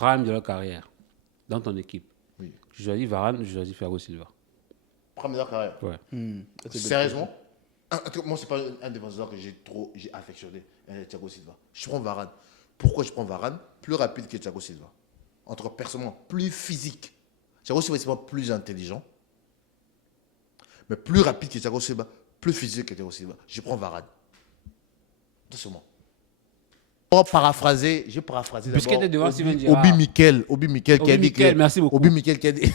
prime de leur carrière dans ton équipe. Oui. Je choisis Varane, je choisis Thiago Silva. Prime de leur carrière. Ouais. Sérieusement, moi, c'est pas un défenseur que j'ai affectionné, Thiago Silva. Je prends Varane. Pourquoi je prends Varane? Plus rapide que Thiago Silva. Entre personnellement, plus physique. Thiago Silva, c'est pas plus intelligent, mais plus rapide que Thiago Silva, plus physique que Thiago Silva. Je prends Varane. Doucement. J'ai paraphrasé Puisqu'il était devant Steven Obi Gerrard. Mikel qui a dit que... merci beaucoup. Obi Mikel qui a dit...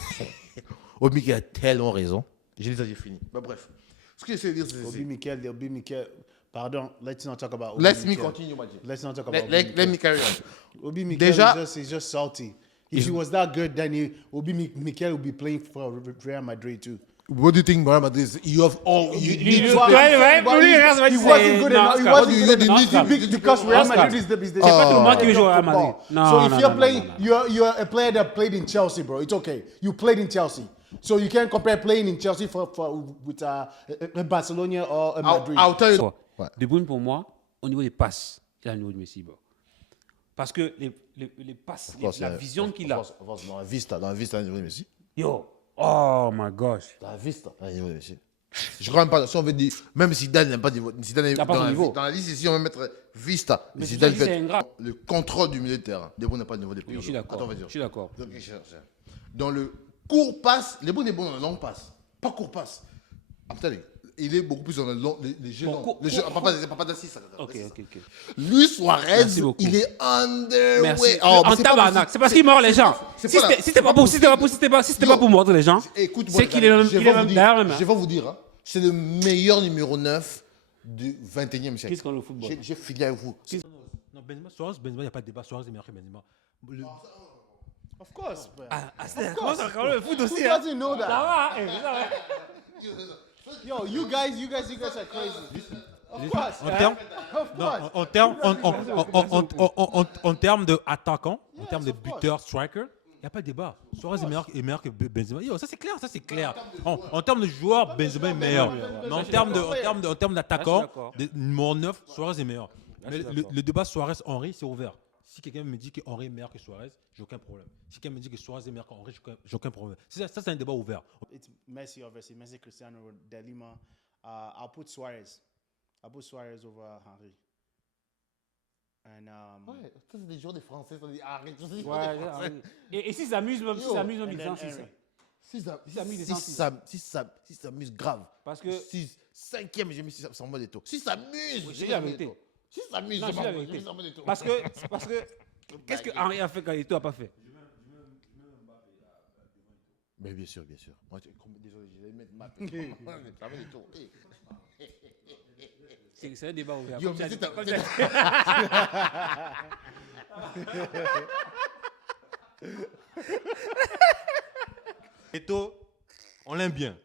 Obi Mikel a tellement raison. J'ai fini. Bah, bref. Ce que j'essaie de dire, c'est... Obi Mikel. Pardon, let's not talk about Obi Let me Mikel. continue, my dear. Let's not talk about Let me carry on. Obi Mikel Déjà- is just salty. If he was that good, then Obi Mikel would be playing for Real Madrid too. What do you think, Real Madrid? You have all... You need He to... wasn't good enough. He Oscar. wasn't You good need enough to- because Real Oscar. Madrid is the C'est pas tout le monde qui joue au Real football. Madrid. Non, So if non, you're non, playing, non. you're a player that played in Chelsea, bro. It's okay. You played in Chelsea, so you can't compare playing in Chelsea with Barcelona or Madrid. I'll tell you... Ouais. De Bruyne, pour moi, au niveau des passes, il a le niveau de Messi. Bro. Parce que les passes, la vision qu'il a. Dans la Vista, Messi. Yo, oh my gosh. Dans la Vista, Messi. Je crois même pas, si on veut dire, même si Zidane n'a pas de niveau, Zidane est Il a pas son niveau. dans la liste ici, on va mettre Vista. Mais Zidane c'est fait ingrat. le contrôle du milieu de terrain. De Bruyne n'a pas de niveau des Oui, pieds. je suis d'accord. Attends, vas-y. Je suis d'accord. Donc, dans le court passe, les Bruyne est bon dans la longue passe. Pas court passe. Attendez, il est beaucoup plus dans les jeux longs. court- Les jeux, pas d'assis. Ok. Lui, Suarez, Merci beaucoup. il est underway. Merci. Oh, mais En c'est pas tabarnak. possible. C'est parce qu'il mord les gens. C'est Si pas la- c'était pas pour mordre les gens, Écoute-moi, c'est qu'il est même je vais vous dire, derrière même. je vais vous dire, hein, c'est le meilleur numéro 9 du 21e siècle. Qu'est-ce qu'on a au football? J'ai fini avec vous. Non, Benzema, Suarez, il n'y a pas de débat. Suarez est meilleur que Benzema. Of course, bro. Comment ça, quand même, le foot Who aussi. doesn't know that? Ça va. Yo, you guys are crazy. Of course. En termes Of non, course. en termes d'attaquant, en termes de buteur, striker, il n'y a pas de débat. Suarez est meilleur que Benzema. Yo, ça c'est clair. En termes de joueur, Benzema est meilleur. Mais en termes d'attaquant, d'accord. numéro 9, Suarez est meilleur. Mais je suis d'accord. le débat Suarez-Henry, c'est ouvert. Si quelqu'un me dit qu'Henry est meilleur que Suarez, j'ai aucun problème. Si quelqu'un me dit que Suarez est meilleur qu'Henry, j'ai aucun problème. Ça, c'est un débat ouvert. It's Messi, obviously. Messi, Cristiano, Delima. I'll put Suarez. Over Henry. And Ouais, ça c'est des joueurs des Français, ça dit arrête. Et s'ils s'amusent même, and ils then dansent. Henry. Si s'amuse grave. Parce que- 5e, j'ai mis 600 mots de taux. Si s'amuse, j'ai la vérité. Si s'amuse, Non, j'ai j'ai la mis vérité. 600 mots de taux. Parce que qu'est-ce que Henry a fait quand Eto'o a pas fait? Mais bien sûr. Moi, désolé, je vais mettre ma Ça va du tout. C'est un débat ouvert. Yo, Comme mais tu as c'est dit. Eto'o, on l'aime bien.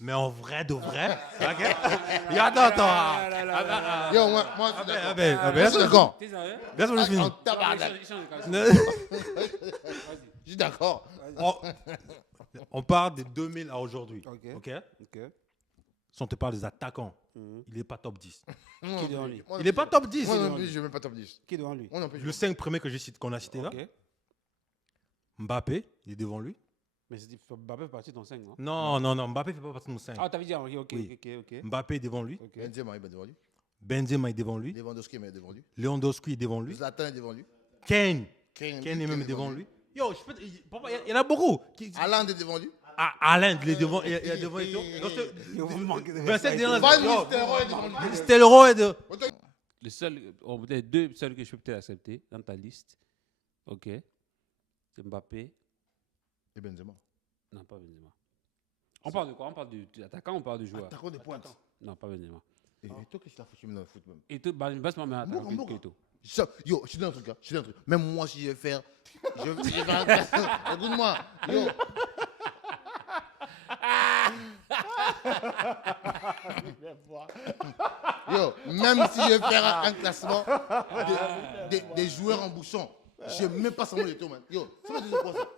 Mais en vrai de vrai. Ok. Attends. Yo, moi, je suis d'accord. Je suis d'accord. T'es sérieux? Laisse-moi le finir. En tabarnak. Échange de calcio. Je suis d'accord. On part de 2000 à aujourd'hui. Ok. Ok. Si on te parle des attaquants, il n'est pas top 10. Qui est devant lui? Il n'est pas top 10. Moi non plus, je ne mets pas top 10. Qui est devant lui? Moi non plus. Le 5 premier qu'on a cité là, Ok. Mbappé, il est devant lui. Mais c'est Mbappé fait partie de ton 5, non? Non, Mbappé ne fait pas partie de mon 5. Ah, t'avais dit, ok. Oui. Mbappé est devant lui. Ok. Benzema est devant lui. Benzema est devant lui. Lewandowski est devant lui. Lewandowski est devant lui. Zlatan est devant lui. Kane Kane est même devant lui. Yo, papa, il y en a beaucoup. Haaland est devant lui. Haaland, il est devant. Il est devant et tout. Vincent Delan, Van yo, Nistelrooy est devant lui. Stelro est de. Le seul, peut-être deux seuls que je peux peut-être accepter dans ta liste. Ok. C'est Mbappé. Et Benzema. Non, pas Benzema. On parle de quoi? On parle de l'attaquant, on parle du joueur? Attaquant de pointe. Non, pas Benzema. Et toi, qu'est-ce que tu as foutu dans le foot même? Et tout, basse-moi, mais attaquant Moura. que Eto'o. Yo, je te dis un truc, Même moi, si je vais faire. Je vais faire un classement. Écoute-moi. Yo. Yo, même si je vais faire un classement des joueurs en bouchon, je ne mets pas Samuel Eto'o, man. Yo, c'est pas des quoi ça.